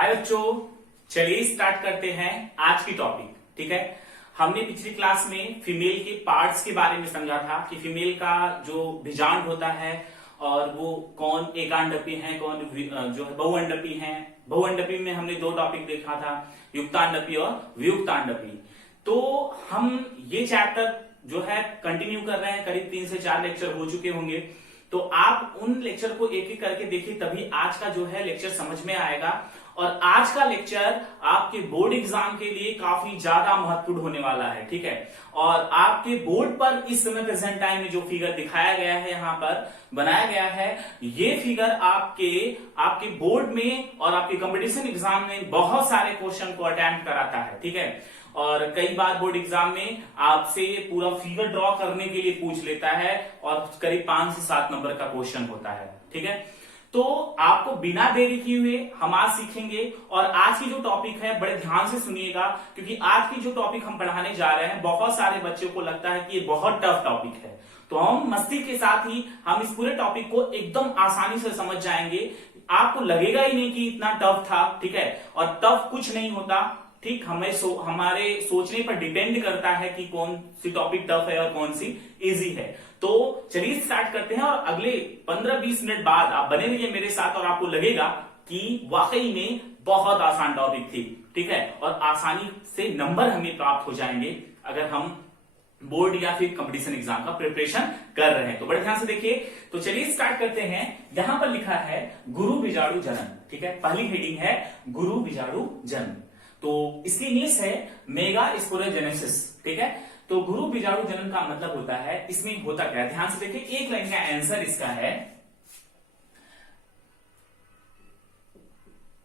हाय बच्चों, चलिए स्टार्ट करते हैं आज की टॉपिक। ठीक है, हमने पिछली क्लास में फीमेल के पार्ट्स के बारे में समझा था कि फीमेल का जो बीजांड होता है और वो कौन एकांडपी है, कौन जो है बहुअंडपी है। बहुअंडपी में हमने दो टॉपिक देखा था, युक्तांडपी और वियुक्तांडपी। तो हम ये चैप्टर जो है कंटिन्यू कर रहे हैं, करीब 3 से 4 लेक्चर हो चुके होंगे। तो आप उन लेक्चर को एक एक करके देखिए, तभी आज का जो है लेक्चर समझ में आएगा। और आज का लेक्चर आपके बोर्ड एग्जाम के लिए काफी ज्यादा महत्वपूर्ण होने वाला है। ठीक है, और आपके बोर्ड पर इस समय प्रेजेंट टाइम में जो फिगर दिखाया गया है, यहाँ पर बनाया गया है, ये फिगर आपके बोर्ड में और आपके कंपटीशन एग्जाम में बहुत सारे क्वेश्चन को अटेम्प्ट कराता है। ठीक है, और कई बार बोर्ड एग्जाम में आपसे पूरा फिगर ड्रॉ करने के लिए पूछ लेता है और करीब 5 से 7 नंबर का क्वेश्चन होता है। ठीक है, तो आपको बिना देरी किए हुए हम आज सीखेंगे। और आज की जो टॉपिक है बड़े ध्यान से सुनिएगा, क्योंकि आज की जो टॉपिक हम पढ़ाने जा रहे हैं बहुत सारे बच्चों को लगता है कि ये बहुत टफ टॉपिक है। तो हम मस्ती के साथ ही हम इस पूरे टॉपिक को एकदम आसानी से समझ जाएंगे। आपको लगेगा ही नहीं कि इतना टफ था। ठीक है, और टफ कुछ नहीं होता। ठीक, हमारे सोचने पर डिपेंड करता है कि कौन सी टॉपिक टफ है और कौन सी इजी है। तो चलिए स्टार्ट करते हैं, और अगले 15-20 मिनट बाद आप बने रहिए मेरे साथ और आपको लगेगा कि वाकई में बहुत आसान टॉपिक थी। ठीक है, और आसानी से नंबर हमें प्राप्त हो जाएंगे अगर हम बोर्ड या फिर कंपटीशन एग्जाम का प्रिपरेशन कर रहे हैं। तो बड़े ध्यान से देखिए। तो चलिए स्टार्ट करते हैं। यहां पर लिखा है गुरु बीजाणु जनन। ठीक है, पहली हेडिंग है गुरु बीजाणु जनन। तो इसकी नीस है मेगा स्पोरोजेनेसिस। ठीक है, तो गुरु बीजाणु जनन का मतलब होता है, इसमें होता क्या है ध्यान से देखिए। एक लाइन का आंसर इसका है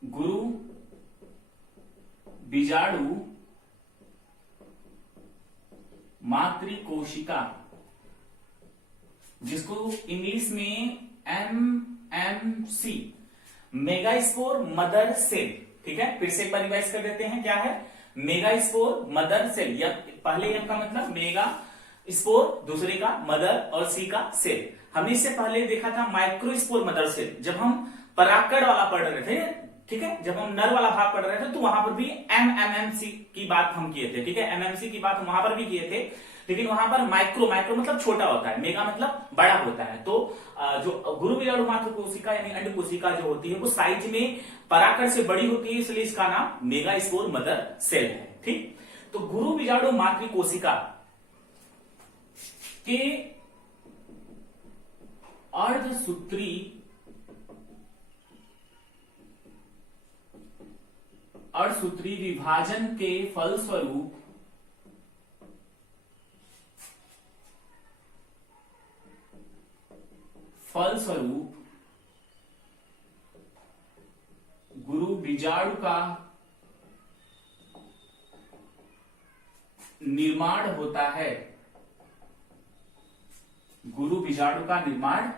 गुरु बीजाणु मातृकोशिका, जिसको इंग्लिश में MMC, मेगास्पोर मदर सेल। ठीक है, फिर से एक बार रिवाइज कर देते हैं। क्या है? मेगास्पोर मदर सेल, या पहले एम का मतलब मेगा स्पोर, दूसरे का मदर और सी का सेल। हमने इससे पहले देखा था माइक्रोस्पोर मदर सेल, जब हम परागकण वाला पढ़ रहे थे। ठीक है, जब हम नर वाला भाग पढ़ रहे थे तो वहां पर भी MMC की बात हम किए थे। ठीक है, MMC की बात हम वहां पर भी किए थे, लेकिन वहां पर माइक्रो मतलब छोटा होता है, मेगा मतलब बड़ा होता है। तो जो गुरु बीजाणु मातृ कोशिका यानी अंड कोशिका जो होती है वो साइज में परागकण से बड़ी होती है, इसलिए इसका नाम मेगास्पोर मदर सेल है। ठीक, तो गुरु बीजाणु मातृ कोशिका के अर्धसूत्री विभाजन के फलस्वरूप गुरु बीजाणु का निर्माण होता है। गुरु बीजाणु का निर्माण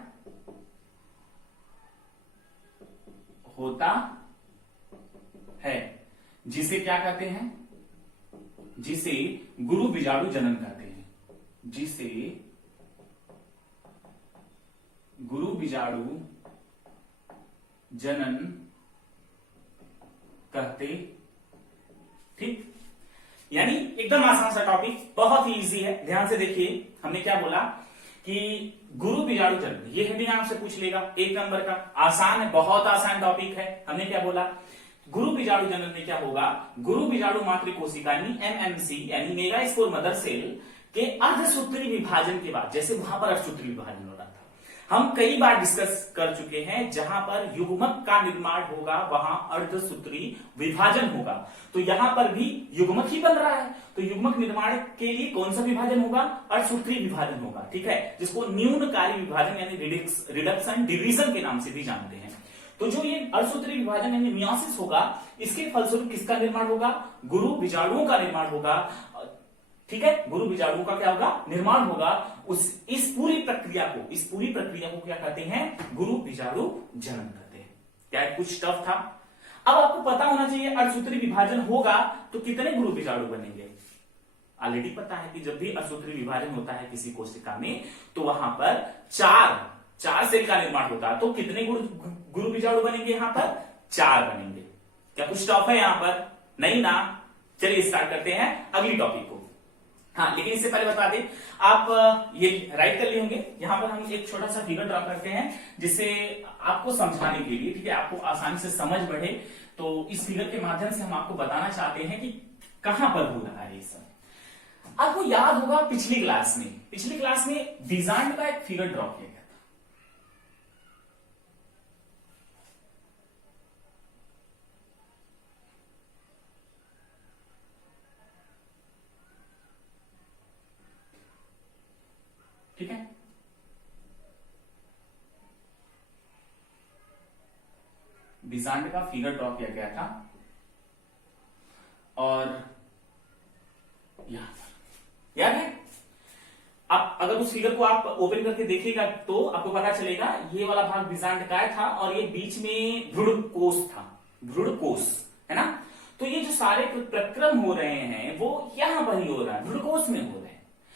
होता है, जिसे क्या कहते हैं? जिसे गुरु बीजाणु जनन कहते हैं। जिसे गुरु बीजाणु जनन कहते। ठीक, यानी एकदम आसान सा टॉपिक, बहुत ही इजी है। ध्यान से देखिए, हमने क्या बोला कि गुरु बीजाणु जनन, ये हेडिंग आपसे पूछ लेगा 1 नंबर का। आसान है, बहुत आसान टॉपिक है। हमने क्या बोला? गुरु बीजाणु जनन में क्या होगा? गुरु बीजाणु मातृ कोशिका यानी MMC यानी मेगास्पोर मदर सेल के अर्धसूत्री विभाजन के बाद, जैसे वहां पर अर्धसूत्री विभाजन हो रहा था, हम कई बार डिस्कस कर चुके हैं, जहां पर युग्मक का निर्माण होगा वहां अर्धसूत्री विभाजन होगा। तो यहां पर भी युग्मक ही बन रहा है, तो युग्मक निर्माण के लिए कौन सा विभाजन होगा? अर्धसूत्री विभाजन होगा। ठीक है, जिसको न्यूनकारी विभाजन यानी रिडक्शन डिवीजन के नाम से भी जानते हैं। तो जो ये अर्धसूत्री विभाजन यानी मियोसिस होगा, इसके फलस्वरूप किसका निर्माण होगा? गुरु बीजाणुओं का निर्माण होगा। ठीक है, गुरु बीजाणुओं का क्या होगा? निर्माण होगा। इस पूरी प्रक्रिया को क्या कहते हैं? गुरु बीजाणु जनन कहते हैं। क्या कुछ टफ था? अब आपको पता होना चाहिए अर्धसूत्री विभाजन होगा तो कितने गुरु बीजाणु बनेंगे। ऑलरेडी पता है कि जब भी अर्धसूत्री विभाजन होता है किसी कोशिका में, तो वहां पर चार सेल का निर्माण होता है। तो कितने गुरु बीजाणु बनेंगे? यहां पर 4 बनेंगे। क्या कुछ टॉप है यहां पर? नहीं ना। चलिए स्टार्ट करते हैं अगली टॉपिक को। हाँ, लेकिन इससे पहले बता दें, आप ये राइट कर लिए होंगे। यहां पर हम एक छोटा सा फिगर ड्रॉ करते हैं जिससे आपको समझाने के लिए, ठीक है, आपको आसानी से समझ बढ़े। तो इस फिगर के माध्यम से हम आपको बताना चाहते हैं कि कहां पर हो रहा है ये सब। आपको याद होगा पिछली क्लास में बिजांड का एक फिगर ड्रॉ किया गया था। ठीक है, बिजांड का फिगर ड्रॉ किया गया था और याद है? आप अगर उस फिगर को आप ओपन करके देखिएगा तो आपको पता चलेगा ये वाला भाग बिजांडकाय था और ये बीच में भ्रूणकोश था। भ्रूणकोश है ना। तो ये जो सारे प्रक्रम हो रहे हैं वो यहां पर ही हो रहा है, भ्रूणकोश में हो रहे हैं।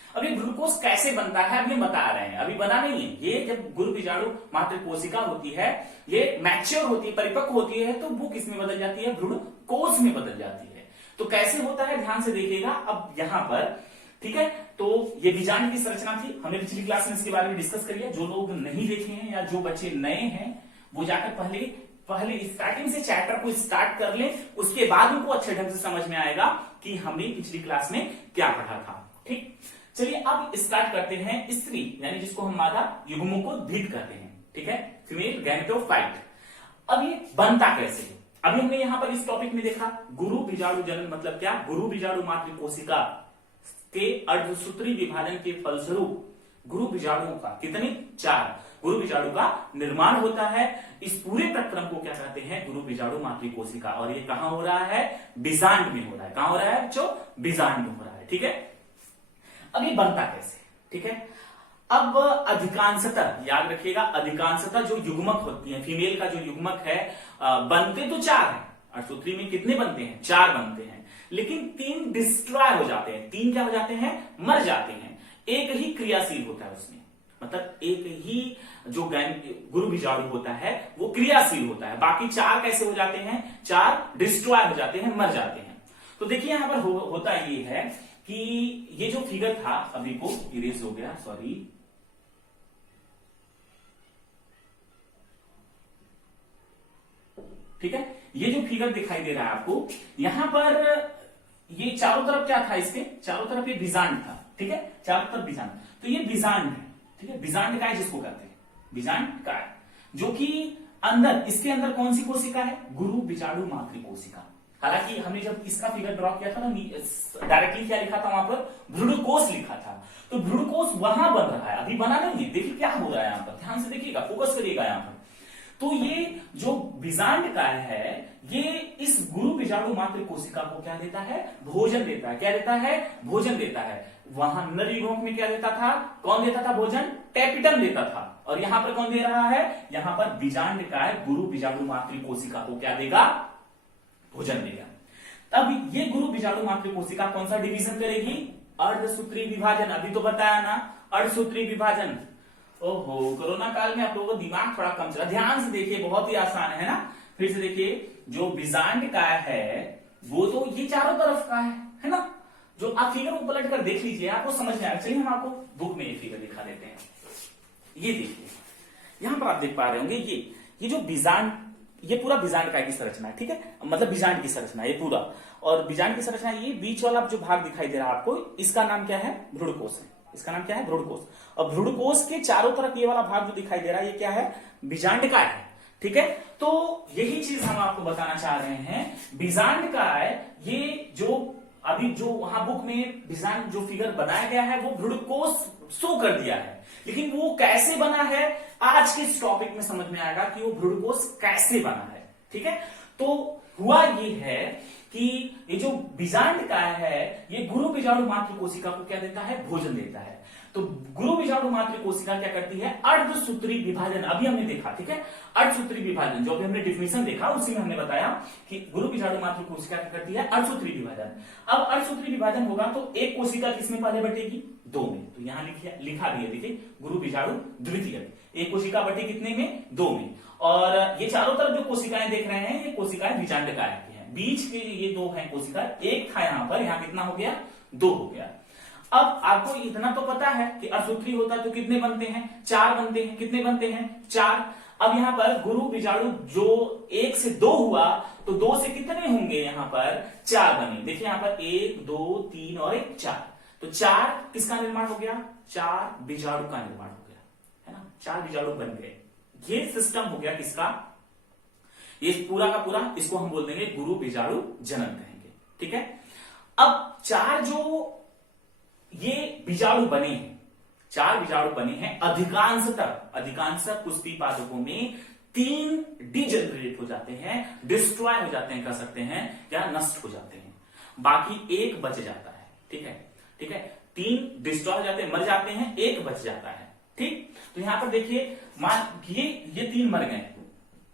अब ये भ्रूणकोश कैसे बनता है अभी हम बता रहे हैं, अभी बना नहीं है। ये जब गुरु बीजाणु मात्र कोशिका होती है, ये मैच्योर होती है, परिपक्व होती है, तो वो किस में बदल जाती है? भ्रूणकोश में बदल जाती है। तो कैसे होता है ध्यान से देखिएगा अब यहां पर, ठीक है। तो ये बीजांड की संरचना थी, हमने पिछली क्लास में इसके बारे में डिस्कस कर लिया। जो लोग नहीं देखे हैं या जो बच्चे नए हैं वो जाकर पहले स्टार्टिंग से चैप्टर को स्टार्ट कर लें, उसके बाद उनको अच्छे ढंग से समझ में आएगा कि हमने पिछली क्लास में क्या पढ़ा था। ठीक, चलिए अब स्टार्ट करते हैं स्त्री यानी जिसको हम मादा युग्मों को भेद करते हैं, ठीक है, फीमेल गैमेटोफाइट। अब ये बनता कैसे है? अभी हमने यहां पर इस टॉपिक में देखा गुरु बीजाणु जनन मतलब क्या? गुरु बीजाणु मातृ कोशिका के अर्धसूत्री विभाजन के फलस्वरूप गुरु बीजाणुओं का कितने? 4 गुरु बीजाणु का निर्माण होता है। इस पूरे प्रक्रम को क्या कहते हैं? गुरु बीजाणु मातृ कोशिका। और ये कहां हो रहा है? बीजांड में हो रहा है। कहां हो रहा है? जो बीजांड में हो रहा है, ठीक है। अब ये बनता कैसे? ठीक है, अब अधिकांशतः याद रखिएगा, अधिकांशतः जो युग्मक होती है, फीमेल का जो युग्मक है, बनते तो 4 है। अर्धसूत्री में कितने बनते हैं? 4 बनते हैं, लेकिन 3 डिस्ट्रॉय हो जाते हैं। 3 क्या हो जाते हैं? मर जाते हैं। एक ही क्रियाशील होता है उसमें, मतलब एक ही जो गुरु बीजाणु होता है वो क्रियाशील होता है। बाकी 4 कैसे हो जाते हैं? 4 डिस्ट्रॉय हो जाते हैं, मर जाते हैं। तो देखिए यहां पर होता ये है कि ये जो फिगर था अभी को इरेज हो गया, सॉरी, ठीक है, ये जो फिगर दिखाई दे रहा है आपको यहां पर, ये चारों तरफ क्या था? इसके चारों तरफ ये बीजांड था, ठीक है, चारों तरफ बीजांड। तो ये बीजांड है, ठीक है, बीजांड काय जिसको कहते हैं, बीजांड काय, जो कि अंदर, इसके अंदर कौन सी कोशिका है? गुरु बीजाणु मातृ कोशिका। हालांकि हमने जब इसका फिगर ड्रॉ किया था ना, डायरेक्टली क्या लिखा था वहां पर? भ्रूणकोश लिखा था। तो भ्रूणकोश वहां बन रहा है, अभी बना नहीं है। देखिए क्या हो रहा है यहां पर, ध्यान से देखिएगा, फोकस करिएगा यहां पर। तो ये जो बीजांड काय है ये इस गुरु बीजाणु मातृ कोशिका को क्या देता है? भोजन देता है। क्या देता है? भोजन देता है। वहां नर युग्मक में क्या देता था? कौन देता था भोजन? टेपिटम देता था। और यहां पर कौन दे रहा है? यहां पर बीजांड काय गुरु बीजाणु मातृ कोशिका को क्या देगा? भोजन देगा। तब ये गुरु बीजाणु मातृ कोशिका कौन सा डिवीजन करेगी? अर्धसूत्री विभाजन। अभी तो बताया ना, अर्धसूत्री विभाजन। ओहो, कोरोना काल में आप लोगों को दिमाग थोड़ा कम चला। ध्यान से देखिए, बहुत ही आसान है ना। फिर से देखिए, जो बीजांड का है वो तो ये चारों तरफ का है ना। जो आप फिगर को पलट कर देख लीजिए, आपको समझ में आएगा। चलिए हम आपको बुक में ये फिगर दिखा देते हैं। ये देखिए, यहां पर आप देख पा रहे होंगे, ये जो बीजांड, ये पूरा बीजांड काय की संरचना है, ठीक है, मतलब बीजांड की संरचना ये पूरा। और बीजांड की संरचना, ये बीच वाला जो भाग दिखाई दे रहा है आपको, इसका नाम क्या है? भ्रूणकोश है। इसका नाम क्या है? भ्रूणकोश। और भ्रूणकोश के चारों तरफ ये वाला भाग जो दिखाई दे रहा है, ये क्या है? बीजांड काय है, ठीक है। तो यही चीज हम आपको बताना चाह रहे हैं। बीजांड काय, ये जो अभी जो वहां बुक में बीजांड जो फिगर बनाया गया है वो भ्रूणकोश शो कर दिया है, लेकिन वो कैसे बना है आज के इस टॉपिक में समझ में आएगा कि वो भ्रूणकोश कैसे बना है, ठीक है। तो हुआ ये है कि ये जो बीजांड काय है ये गुरु बीजाणु मातृ कोशिका को क्या देता है? भोजन देता है। तो गुरु बीजाणु मातृ कोशिका क्या करती है? अर्धसूत्री विभाजन। अभी हमने देखा, ठीक है, अर्धसूत्री विभाजन जो भी हमने डिफिनेशन देखा उसी में हमने बताया कि गुरु बीजाणु मातृ कोशिका क्या करती है? अर्धसूत्री विभाजन। अब अर्धसूत्री विभाजन होगा तो एक कोशिका किसमें पहले बटेगी? 2 में। तो यहां लिखा भी है, देखिए, गुरु बीजाणु द्वितीय। एक कोशिका बटे कितने में? 2 में। और ये चारों तरफ जो कोशिकाएं देख रहे हैं ये कोशिकाएं बीजांड काय की है। बीच के ये दो हैं कोशिका, एक था यहां पर, यहां कितना हो गया, 2 हो गया। अब आपको इतना तो पता है कि असूत्री होता है तो कितने बनते हैं, 4 बनते हैं। कितने बनते हैं, 4। अब यहां पर गुरु बीजाणु जो 1 से 2 हुआ तो 2 से कितने होंगे, यहां पर 4 बने। देखिए यहां पर 1 2 3 और 1 4, तो 4 किसका निर्माण हो गया, 4 बीजाणु का निर्माण हो गया, है ना, 4 बीजाणु बन गए। ये सिस्टम हो गया किसका, ये पूरा का पूरा, इसको हम बोल देंगे गुरु बीजाणु जनन कहेंगे। ठीक है, अब 4 जो ये बीजाणु बने हैं, 4 बीजाणु बने हैं, अधिकांशतः पुष्पी पादपों में 3 डिजेनरेट हो जाते हैं, डिस्ट्रॉय हो जाते हैं, कह सकते हैं, या नष्ट हो जाते हैं, बाकी 1 बच जाता है। ठीक है, ठीक है, 3 डिस्ट्रॉय हो जाते हैं, मर जाते हैं, 1 बच जाता है। ठीक, तो यहां पर देखिए, मान ये 3 मर गए,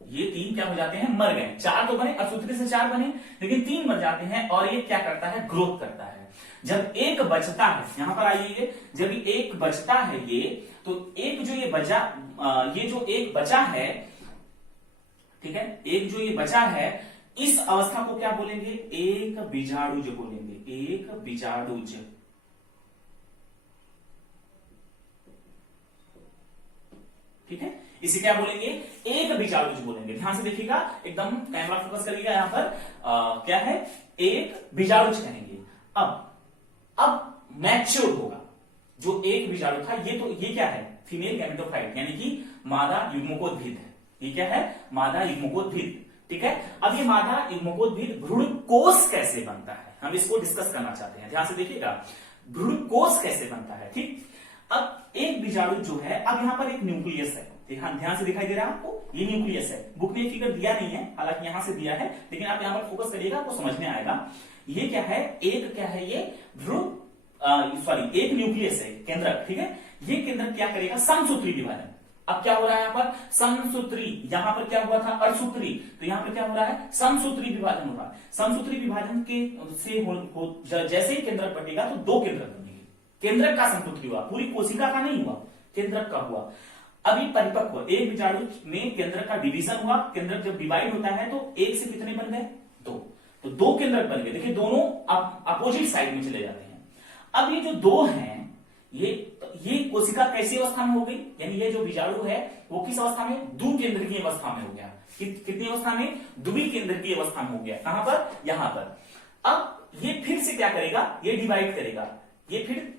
ये 3 क्या हो जाते हैं, मर गए। 4 तो बने, असूत्री से 4 बने, लेकिन 3 मर जाते हैं, और ये क्या करता है, ग्रोथ करता है। जब 1 बचता है, यहां पर आइए, जब 1 बचता है ये, तो एक जो ये बचा, ये जो 1 बचा है, ठीक है, एक जो ये बचा है, इस अवस्था को क्या बोलेंगे, एक बीजाणुज बोलेंगे, एक बीजाणुज। ठीक है, इसे क्या बोलेंगे, एक बीजाणुज बोलेंगे। ध्यान से देखिएगा, एकदम कैमरा फोकस करिएगा, यहां पर क्या है, एक बीजाणुज कहेंगे। अब मैच्योर होगा, जो एक बीजाणु था, ये क्या है, फीमेल गैमेटोफाइट, यानी कि मादा युग्मकोद्भिद है। ये क्या है, मादा युग्मकोद्भिद। ठीक है, अब ये मादा युग्मकोद्भिद भ्रूण कोष कैसे बनता है, हम इसको डिस्कस करना चाहते हैं। ध्यान से देखिएगा, भ्रूण कोष कैसे बनता है। ठीक, अब एक बीजाणु जो है, अब यहां पर एक न्यूक्लियस है, ध्यान से दिखाई दे रहा है आपको, ये न्यूक्लियस है। बुक में फिगर दिया नहीं है, हालांकि यहां से दिया है, लेकिन आप यहां पर फोकस करिएगा, आपको समझ में आएगा। ये क्या है, एक क्या है, ये एक न्यूक्लियस है, केंद्रक। ठीक है, ये केंद्रक क्या करेगा, समसूत्री विभाजन। अब क्या हो रहा है यहां पर, समसूत्री, यहां पर क्या हुआ था, अर्धसूत्री, तो यहां पर क्या हो रहा है, समसूत्री विभाजन हो रहा है। समसूत्री विभाजन के से जैसे ही केंद्रक बटेगा तो 2 केंद्रक बनेंगे। केंद्रक का समसूत्री हुआ, पूरी कोशिका का नहीं हुआ, केंद्रक का हुआ। अभी परिपक्व एक बीजाणु में केंद्रक का डिवीजन हुआ, केंद्रक जब डिवाइड होता है तो 1 से कितने बन गए, 2, तो 2 केंद्रक बन गए। देखिए दोनों अपोजिट साइड में चले जाते हैं। अब ये जो 2 हैं, ये कोशिका कैसी अवस्था में हो गई, यानी ये जो बीजाणु है वो किस अवस्था में, द्विकेंद्रकीय अवस्था में हो गया। कितनी अवस्था में, द्विकेंद्रकीय अवस्था में हो गया। कहां पर, यहां पर। अब ये फिर से क्या करेगा, ये डिवाइड करेगा, ये फिर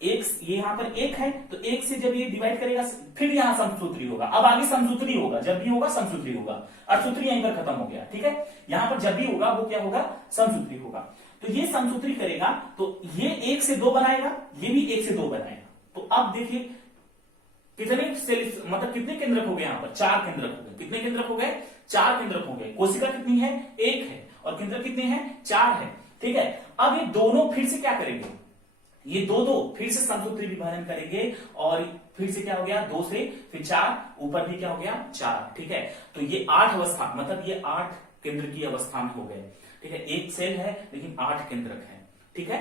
एक, ये यहां पर 1 है, तो 1 से जब ये डिवाइड करेगा, फिर यहां समसूत्री होगा। अब आगे समसूत्री होगा, जब भी होगा समसूत्री होगा, अर्धसूत्री यहीं पर खत्म हो गया। ठीक है, यहां पर जब भी होगा वो क्या होगा, समसूत्री होगा। तो ये समसूत्री करेगा, तो ये 1 से 2 बनाएगा, ये भी 1 से 2 बनाएगा। तो अब देखिए कितने सेल, मतलब कितने केंद्रक हो गए, यहां पर 4 केंद्रक हो गए। कितने केंद्रक हो गए, 4 केंद्रक हो गए। कोशिका कितनी है, 1 है, और केंद्रक कितने हैं, 4 है। ठीक है, अब ये दोनों फिर से क्या करेंगे, ये दो फिर से समसूत्री विभाजन करेंगे, और फिर से क्या हो गया, 2 से फिर 4, ऊपर भी क्या हो गया, 4। ठीक है, तो ये 8 अवस्था, मतलब ये 8 केंद्र की अवस्था में हो गए। ठीक है, एक सेल है लेकिन 8 केंद्रक है। ठीक है,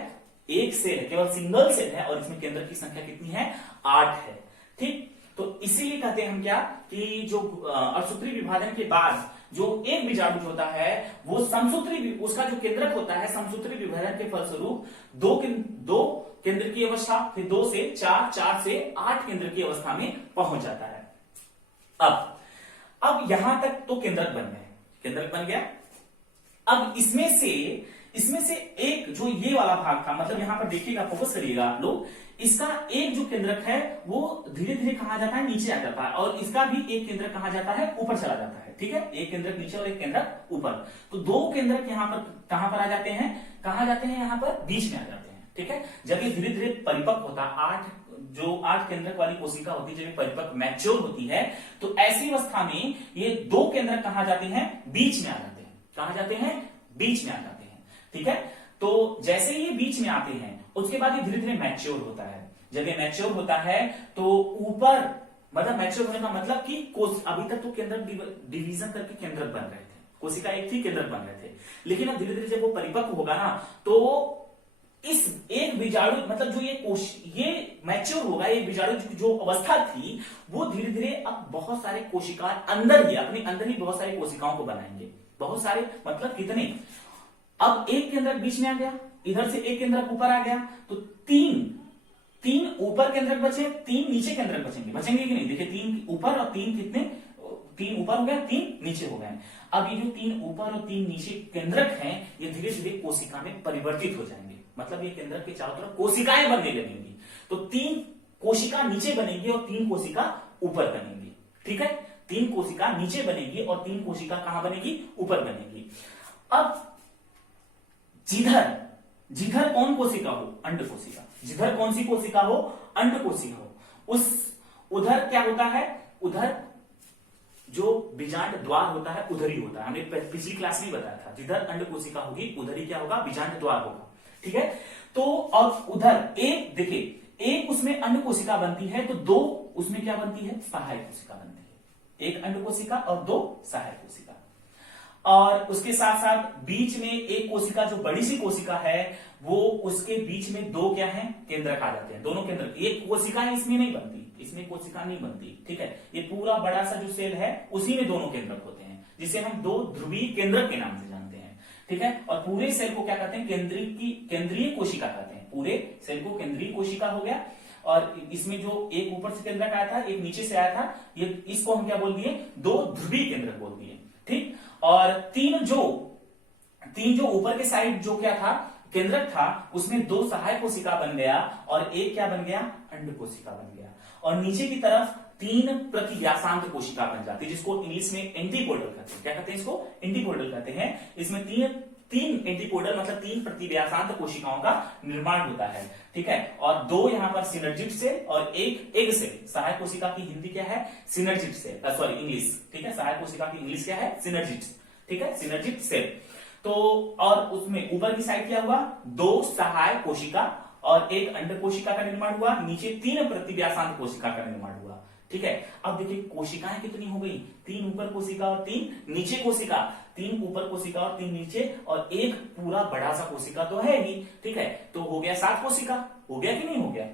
एक सेल है, केवल सिंगल सेल है, और इसमें केंद्रक की संख्या कितनी है, 8 है। ठीक, तो इसीलिए कहते हैं हम क्या, कि जो अर्धसूत्री विभाजन के बाद जो एक बीजाणु होता है वो समसूत्री, उसका जो केंद्रक होता है, समसूत्री विभाजन के फलस्वरूप 2 केंद्र की अवस्था, फिर 2 से 4, 4 से 8 केंद्र की अवस्था में पहुंच जाता है। अब यहां तक तो केंद्रक बन गए, केंद्रक बन गया। अब इसमें से एक जो ये वाला भाग था, मतलब यहां पर देखिएगा, फोकस करिएगा आप लोग, इसका एक जो केंद्रक है वो धीरे धीरे कहां जाता है, नीचे आ जाता है, और इसका भी एक केंद्रक कहां जाता है, ऊपर चला जाता है। ठीक है, एक केंद्रक नीचे और एक केंद्रक ऊपर, तो 2 केंद्रक यहां पर कहां पर आ जाते हैं, कहां जाते हैं, यहां पर बीच में आ जाते हैं। ठीक है, जब ये धीरे धीरे परिपक्व होता है, 8 केंद्रक वाली कोशिका होती है, जब ये परिपक्व मैच्योर होती है, तो ऐसी अवस्था में ये 2 केंद्रक कहां जाते हैं, बीच में आ जाते हैं। कहां जाते हैं, बीच में आ जाते हैं। ठीक है, तो जैसे ही बीच में आते हैं, उसके बाद ये धीरे धीरे मैच्योर होता है। जब ये मैच्योर होता है तो ऊपर, मतलब मैच्योर होने का मतलब कि अभी तक तो केंद्रक डिवीजन करके केंद्रक बन रहे थे, कोशिका एक थी, केंद्रक बन रहे थे, लेकिन अब धीरे धीरे जब वो परिपक्व होगा ना, तो इस एक बीजाणु, मतलब जो ये मैच्योर होगा, ये बीजाणु जो अवस्था थी वो धीरे धीरे अब बहुत सारे कोशिका अंदर ही, अपने अंदर ही बहुत सारी कोशिकाओं को बनाएंगे। बहुत सारे, मतलब कितने। अब एक केंद्रक बीच में आ गया, इधर से एक केंद्रक ऊपर आ गया, तो तीन ऊपर केंद्रक बचे, 3 नीचे केंद्रक बचेंगे कि नहीं। देखिए 3 ऊपर और 3 कितने, 3 ऊपर हो गया, 3 नीचे हो गए। अब ये जो 3 ऊपर और 3 नीचे केंद्रक हैं, ये धीरे धीरे कोशिका में परिवर्तित हो जाएंगे, मतलब ये केंद्रक के चारों तरफ कोशिकाएं बनने लगेंगी। तो 3 कोशिका नीचे बनेगी और 3 कोशिका ऊपर बनेगी, ठीक है। 3 कोशिका नीचे बनेगी और 3 कोशिका कहां बनेगी, ऊपर बनेगी। अब जिधर कौन कोशिका हो, अंड कोशिका, जिधर कौन सी कोशिका हो, अंड कोशिका हो, उधर क्या होता है, उधर जो बीजांड द्वार होता है उधर ही होता है। हमने पिछली क्लास में बताया था, जिधर अंड कोशिका होगी उधर ही क्या होगा, बीजांड द्वार होगा, ठीक है। तो और उधर एक, देखिए एक उसमें अंड कोशिका बनती है, तो 2 उसमें क्या बनती है, सहायक कोशिका बनती है। एक अंड कोशिका और 2 सहायक कोशिका। और उसके साथ साथ बीच में एक कोशिका, जो बड़ी सी कोशिका है, वो उसके बीच में 2 क्या है, केंद्रक आ जाते हैं। दोनों केंद्रक, एक कोशिका इसमें नहीं बनती, इसमें कोशिका नहीं बनती, ठीक है। ये पूरा बड़ा सा जो सेल है उसी में दोनों केंद्रक होते हैं, जिसे हम 2 ध्रुवीय केंद्रक के नाम से जानते हैं, ठीक है। और पूरे सेल को क्या कहते हैं, केंद्रीय कोशिका कहते हैं। पूरे सेल को केंद्रीय कोशिका हो गया। और इसमें जो एक ऊपर से केंद्रक आया था, एक नीचे से आया था, ये इसको हम क्या बोल दिए, 2 ध्रुवीय केंद्रक बोल दिए, ठीक। और तीन जो ऊपर के साइड जो क्या था, केंद्रक था, उसमें 2 सहायक कोशिका बन गया और एक क्या बन गया, अंड कोशिका बन गया। और नीचे की तरफ 3 प्रतिव्यासांत कोशिका बन जाती है, जिसको इंग्लिश में एंटीपोडल कहते हैं। क्या कहते हैं इसको, एंटीपोडल कहते हैं। इसमें तीन एंटीपोडल मतलब 3 प्रतिव्यासांत कोशिकाओं का निर्माण होता है, ठीक है। और 2 यहां पर सिनर्जिड सेल और एक एग सेल। सहायक कोशिका की हिंदी क्या है, सिनर्जिड सेल, सॉरी इंग्लिश, ठीक है। सहायक कोशिका की इंग्लिश क्या है, सिनर्जिड, ठीक है, सिनर्जिड सेल। तो और उसमें ऊपर की साइड क्या हुआ, 2 सहायक कोशिका और एक अंड कोशिका का निर्माण हुआ, नीचे 3 प्रतिव्यासांत कोशिका का निर्माण हुआ, ठीक है। अब देखिए कोशिकाएं कितनी हो गई, 3 ऊपर कोशिका और 3 नीचे कोशिका, 3 ऊपर कोशिका और 3 नीचे, और एक पूरा बड़ा सा कोशिका तो है ही, ठीक है। तो हो गया 7 कोशिका, हो गया कि नहीं हो गया।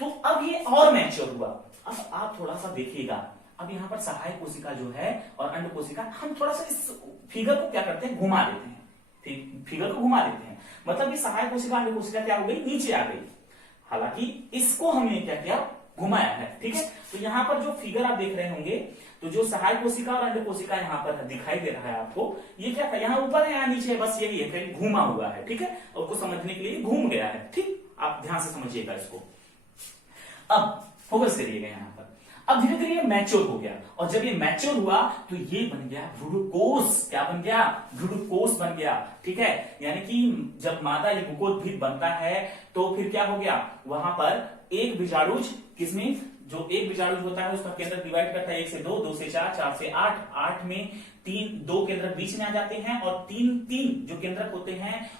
तो अब ये और मैच्योर हुआ। अब आप थोड़ा सा देखिएगा, अब यहां पर सहायक कोशिका जो है और अंड कोशिका, हम थोड़ा सा इस फिगर को क्या करते हैं, घुमा देते हैं, ठीक, फिगर को घुमा देते हैं। मतलब ये सहायक कोशिका अंड कोशिका क्या हो गई, नीचे आ गई। हालांकि इसको हमने क्या किया, घुमाया है, ठीक है। तो यहाँ पर जो फिगर आप देख रहे होंगे, तो जो सहायक कोशिका और अंड कोशिका यहाँ पर दिखाई दे रहा है आपको, ये क्या था, यहाँ ऊपर है यहाँ नीचे है, बस यही है, कहीं घूमा हुआ है, ठीक है। और उसको समझने के लिए घूम गया है, ठीक। आप ध्यान से समझिएगा इसको। अब फोकस करिएगा यहाँ पर। अब धीरे धीरे ये मैच्योर हो गया, और जब ये मैच्योर हुआ तो ये बन गया भ्रूणकोष। क्या बन गया, भ्रूणकोष बन गया, ठीक है। यानी कि जब मादा युग्मकोद्भिद बनता है तो फिर क्या हो गया, वहां पर एक बीजाणुज, किसमें, जो एक बीजाणुज होता है उसका केंद्र डिवाइड करता है 1 से 2, 2 से 4, 4 से 8, 8 में 2 केंद्रक बीच में आ जाते हैं, और 3 जो केंद्रक होते हैं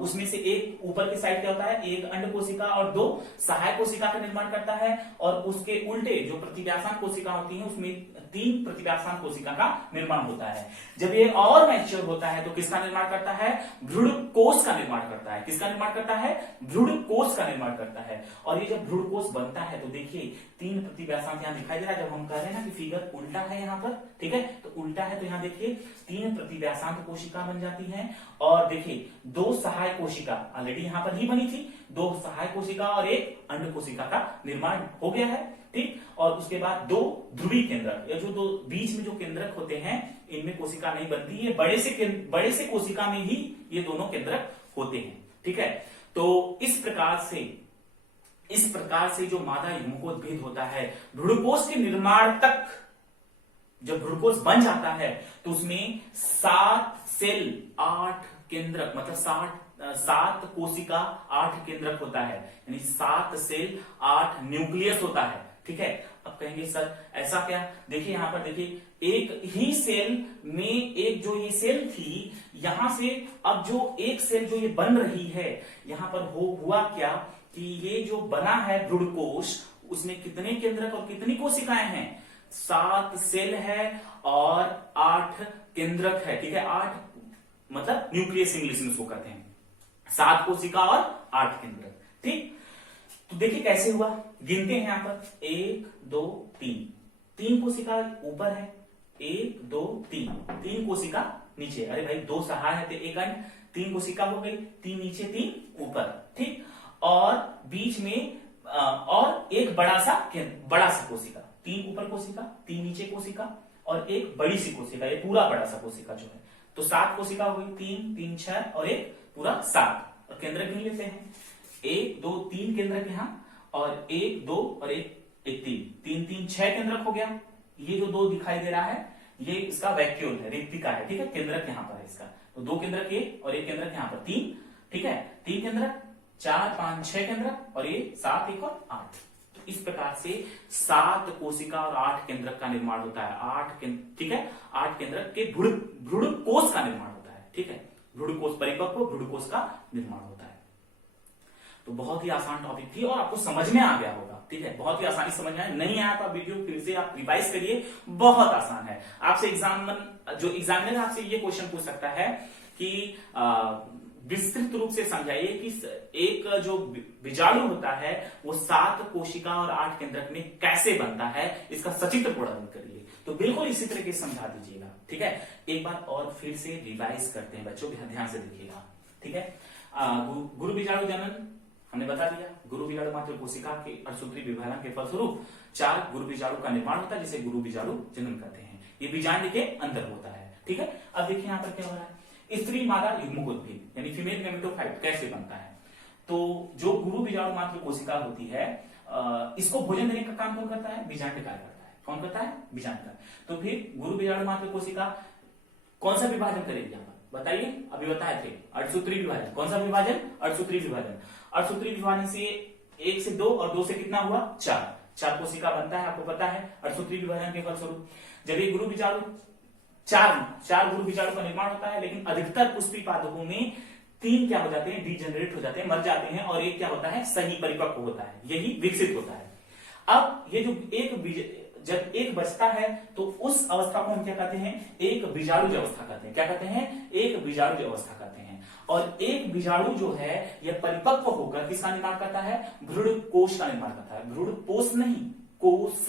उसमें से एक ऊपर के साइड क्या होता है, एक अंड कोशिका और 2 सहायक कोशिका का निर्माण करता है, और उसके उल्टे जो प्रतिव्यासांत कोशिका होती है उसमें 3 प्रतिव्यासांत कोशिका का निर्माण होता है। जब ये और मैच्योर होता है तो किसका निर्माण करता है, भ्रूणकोष का निर्माण करता है। किसका निर्माण करता है, भ्रूणकोष का निर्माण करता है। और ये जब भ्रूणकोष बनता है तो देखिए 3 प्रतिव्यासांत यहाँ दिखाई दे रहा है। जब हम कह रहे हैं ना कि फिगर उल्टा है यहाँ पर, ठीक है, तो उल्टा है, तो यहाँ देखिए 3 प्रतिव्यासांत कोशिका बन जाती है, और देखिए 2 सहायक कोशिका ऑलरेडी यहाँ पर ही बनी थी, 2 सहायक कोशिका और एक अंड कोशिका का निर्माण हो गया है, ठीक। और उसके बाद 2 ध्रुवीय केंद्रक, या जो 2 बीच में जो केंद्रक होते हैं इनमें कोशिका नहीं बनती, ये बड़े से कोशिका में ही ये दोनों केंद्रक होते हैं, ठीक है। तो इस प्रकार से जो मादा युग्मकोद्भिद होता है, भ्रूणकोष के निर्माण तक, जब भ्रूणकोष बन जाता है तो उसमें 7 सेल 8 केंद्रक, मतलब 7 कोशिका 8 केंद्रक होता है, यानी 7 सेल 8 न्यूक्लियस होता है, ठीक है। अब कहेंगे सर ऐसा क्या, देखिए यहां पर देखिए एक ही सेल में एक जो ये सेल थी, यहां से अब जो एक सेल जो ये बन रही है, यहां पर हुआ क्या कि ये जो बना है भ्रूणकोष, उसमें कितने केंद्रक और कितनी कोशिकाएं हैं, 7 सेल है और 8 केंद्रक है, ठीक है। 8 मतलब न्यूक्लियस इंग्लिश में इसको कहते हैं, 7 कोशिका और 8 केंद्रक, ठीक। तो देखिए कैसे हुआ, गिनते हैं यहां पर 1 2 3 कोशिका ऊपर है, 1 2 3 कोशिका नीचे। अरे भाई 2 सहाय है तो एक अंड, 3 कोशिका हो गई, 3 नीचे 3 ऊपर, ठीक। और बीच में और एक बड़ा सा कोशिका, 3 ऊपर कोशिका, 3 नीचे कोशिका और एक बड़ी सी कोशिका, ये पूरा बड़ा सा कोशिका जो है, तो 7 कोशिका हो गई, 3 3 6 और एक पूरा 7। और केंद्रक गिन लेते हैं, 1 2 3 केंद्रक यहाँ, और 1 2 और एक 3 3 6 केंद्रक हो गया। ये जो 2 दिखाई दे रहा है ये इसका वैक्यूल है, रिक्तिका है, ठीक है। केंद्रक यहाँ पर है इसका, तो 2 केंद्रक ये और एक केंद्रक यहाँ पर 3, ठीक है। 3 केंद्रक, 4 5 6 केंद्रक और ये 7 1 और 8। तो इस प्रकार से 7 कोशिका और 8 केंद्रक का निर्माण होता है। ठीक है, 8 केंद्रक के भ्रूण कोश का निर्माण होता है, ठीक है। भ्रूण कोश, परिपक्व भ्रूण कोश का निर्माण होता है। तो बहुत ही आसान टॉपिक थी और आपको समझ में आ गया होगा, ठीक है। बहुत ही आसानी समझ में आया, नहीं आया तो वीडियो फिर से आप रिवाइज करिए, बहुत आसान है। आपसे एग्जामिनर आपसे ये क्वेश्चन पूछ सकता है कि विस्तृत रूप से समझाइए कि एक जो बीजाणु होता है वो 7 कोशिका और 8 केंद्रक में कैसे बनता है, इसका सचित्र वर्णन करिए। तो बिल्कुल इसी तरीके से समझा दीजिएगा, ठीक है। एक बार और फिर से रिवाइज करते हैं बच्चों, ध्यान से देखिएगा, ठीक है। गुरु बीजाणु जनन हमने बता दिया, गुरु बीजाणु मात्र कोशिका के अर्धसूत्री विभाजन के फलस्वरूप 4 गुरु बीजाणु का निर्माण होता है, जिसे गुरु बीजाणु जनन कहते हैं। ये बीजांड के अंदर होता है, ठीक है। अब देखिए यहाँ पर क्या हो रहा है, स्त्री मादा युग्मकोद्भिद यानी फीमेल गैमेटोफाइट कैसे बनता है। तो जो गुरु बीजाणु मात्र कोशिका होती है, इसको भोजन देने का काम कौन करता है, बीजांड कार्य करता है। कौन करता है, बीजांड का। तो फिर गुरु बीजाणु मात्र कोशिका कौन सा विभाजन करेगी यहाँ पर, बताइए। अभी बताए थे अर्धसूत्री विभाजन। कौन सा विभाजन, अर्धसूत्री विभाजन। अर्धसूत्री विभाजन से 1 से 2 और 2 से कितना हुआ, 4 कोशिका बनता है, आपको पता है अर्धसूत्री विभाजन के फलस्वरूप। जब ये गुरु बीजाणु 4 गुरु बीजाणु का निर्माण होता है, लेकिन अधिकतर पुष्पी पादपों में 3 क्या हो जाते हैं, डीजेनरेट हो जाते हैं, मर जाते हैं, और एक क्या होता है, सही परिपक्व होता है, यही विकसित होता है। अब ये जो जब एक बचता है तो उस अवस्था को हम क्या कहते हैं, एक बीजाणुज अवस्था कहते हैं। क्या कहते हैं, एक बीजाणुज अवस्था कहते हैं। और एक बीजाणु जो है यह परिपक्व होकर किसका निर्माण करता है, भ्रूण कोश का निर्माण करता है। भ्रूण पोष नहीं, कोश,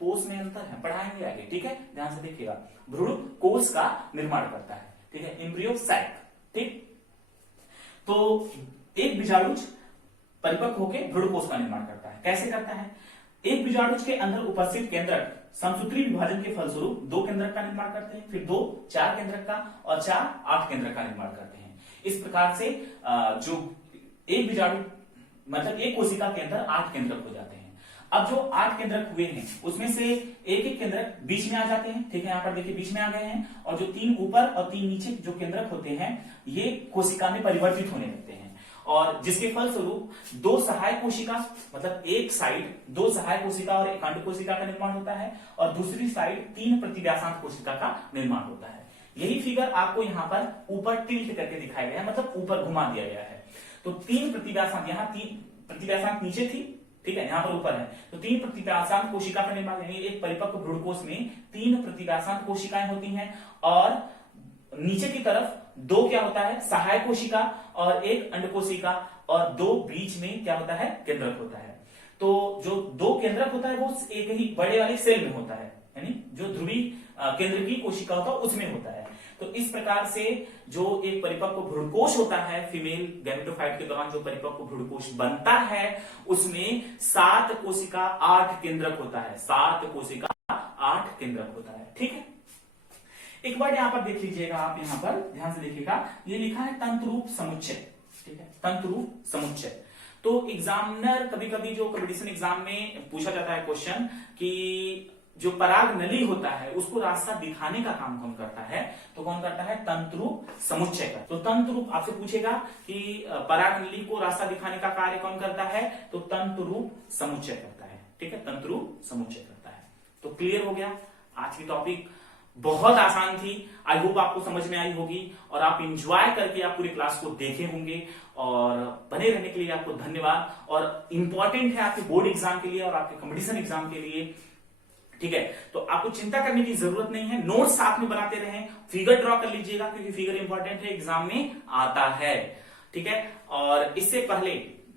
पोष में अंतर है, पढ़ाएंगे आगे, ठीक है। ध्यान से देखिएगा, भ्रूण कोश का निर्माण करता है, ठीक है, एम्ब्रियो सैक, ठीक। तो एक बीजाणुज परिपक्व होकर भ्रूण कोश का निर्माण करता है। कैसे करता है, एक बीजाणुज के अंदर उपस्थित केंद्रक समसूत्री विभाजन के फलस्वरूप 2 केंद्रक का निर्माण करते हैं, फिर 2 4 केंद्रक का और 4 8 केंद्रक का निर्माण करते हैं। इस प्रकार से जो एक बीजाणु मतलब एक कोशिका के अंदर 8 केंद्रक हो जाते हैं। अब जो 8 केंद्रक हुए हैं उसमें से एक केंद्रक बीच में आ जाते हैं, ठीक है। यहाँ पर देखिए बीच में आ गए हैं, और जो 3 ऊपर और 3 नीचे जो केंद्रक होते हैं ये कोशिका में परिवर्तित होने लगते हैं, और जिसके फलस्वरूप 2 सहाय कोशिका, मतलब एक साइड 2 सहाय कोशिका और एक अंड कोशिका का निर्माण होता है, और दूसरी साइड 3 प्रतिव्यासांत कोशिका का निर्माण होता है। यही फिगर आपको यहाँ पर ऊपर टिल्ट करके दिखाया गया है, मतलब ऊपर घुमा दिया गया है। तो 3 प्रतिव्यासांत, यहाँ 3 प्रतिव्यासांत नीचे थी, ठीक है, यहाँ पर ऊपर है, तो 3 प्रतिव्यासांत कोशिका का निर्माण, यानी एक परिपक्व भ्रूणकोश में 3 प्रतिव्यासांत कोशिकाएं होती हैं, और नीचे की तरफ 2 क्या होता है, सहाय कोशिका और एक अंड कोशिका, और 2 बीच में क्या होता है, केंद्रक होता है। तो जो 2 केंद्रक होता है वो एक ही बड़े वाले सेल में होता है, यानी जो ध्रुवी केंद्र की कोशिका होता है उसमें होता है। तो इस प्रकार से जो एक परिपक्व भ्रूणकोश होता है, फीमेल गैमेटोफाइट के दौरान जो परिपक्व भ्रूणकोश बनता है उसमें 7 कोशिका 8 केंद्रक होता है, 7 कोशिका 8 केंद्रक होता है, ठीक है। एक बार यहाँ पर देख लीजिएगा, आप यहाँ पर ध्यान से देखिएगा, ये लिखा है तंतुरूप समुच्चय, ठीक है, तंतुरूप समुच्चय। तो एग्जामिनर कभी कभी जो कंपटीशन एग्जाम में पूछा जाता है क्वेश्चन कि जो पराग नली होता है उसको रास्ता दिखाने का काम कौन करता है, तो कौन करता है, तंतुरूप समुच्चय का। तो तंतुरूप आपसे पूछेगा कि पराग नली को रास्ता दिखाने का कार्य कौन करता है, तो तंतुरूप समुच्चय करता है, ठीक है, तंतुरूप समुच्चय करता है। तो क्लियर हो गया, आज की टॉपिक बहुत आसान थी, आई होप आपको समझ में आई होगी, और आप इंजॉय करके आप पूरी क्लास को देखे होंगे, और बने रहने के लिए आपको धन्यवाद। और इंपॉर्टेंट है आपके बोर्ड एग्जाम के लिए और आपके कंपटीशन एग्जाम के लिए, ठीक है। तो आपको चिंता करने की जरूरत नहीं है, नोट साथ में बनाते रहें, फिगर ड्रॉ कर लीजिएगा क्योंकि फिगर इंपॉर्टेंट है, एग्जाम में आता है, ठीक है। और इससे पहले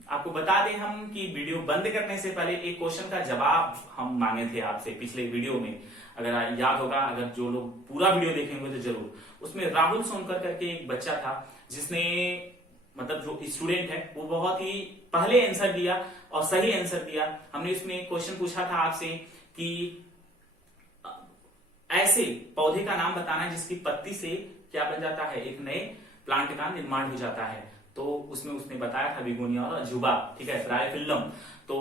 आपको बता दें हम कि वीडियो बंद करने से पहले एक क्वेश्चन का जवाब हम मांगे थे आपसे पिछले वीडियो में, अगर याद होगा, अगर जो लोग पूरा वीडियो देखेंगे तो जरूर। उसमें राहुल सोनकर करके एक बच्चा था जिसने, मतलब जो स्टूडेंट है वो बहुत ही पहले आंसर दिया और सही आंसर दिया। हमने उसमें क्वेश्चन पूछा था आपसे कि ऐसे पौधे का नाम बताना जिसकी पत्ती से क्या बन जाता है, एक नए प्लांट का निर्माण हो जाता है। तो उसमें उसने बताया था बिगोनिया और अजूबा, ठीक है, रायफिल्लम। तो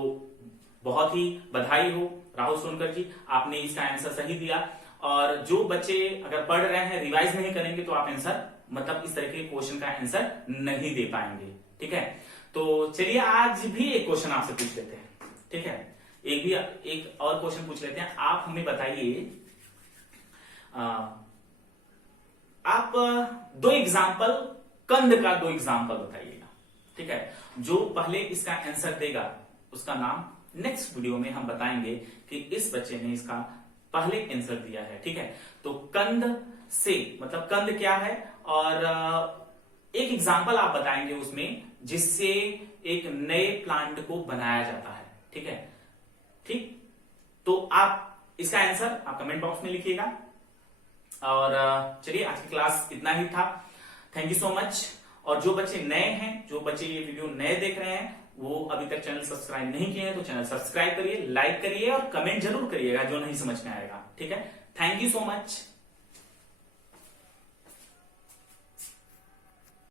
बहुत ही बधाई हो राहुल सोनकर जी, आपने इसका आंसर सही दिया। और जो बच्चे अगर पढ़ रहे हैं, रिवाइज नहीं करेंगे तो आप आंसर, मतलब इस तरह के क्वेश्चन का आंसर नहीं दे पाएंगे, ठीक है। तो चलिए आज भी एक क्वेश्चन आपसे पूछ लेते हैं, ठीक है। एक और क्वेश्चन पूछ लेते हैं। आप हमें बताइए, आप दो एग्जाम्पल, कंद का दो एग्जाम्पल बताइएगा, ठीक है। जो पहले इसका आंसर देगा उसका नाम नेक्स्ट वीडियो में हम बताएंगे कि इस बच्चे ने इसका पहले आंसर दिया है, ठीक है। तो कंद से मतलब कंद क्या है, और एक एग्जाम्पल आप बताएंगे उसमें जिससे एक नए प्लांट को बनाया जाता है, ठीक है। ठीक, तो आप इसका आंसर आप कमेंट बॉक्स में लिखिएगा। और चलिए आज की क्लास इतना ही था। Thank you so much. और जो बच्चे नए हैं, जो बच्चे ये वीडियो नए देख रहे हैं, वो अभी तक चैनल सब्सक्राइब नहीं किए हैं तो चैनल सब्सक्राइब करिए, लाइक करिए और कमेंट जरूर करिएगा जो नहीं समझ में आएगा, ठीक है। Thank you so much.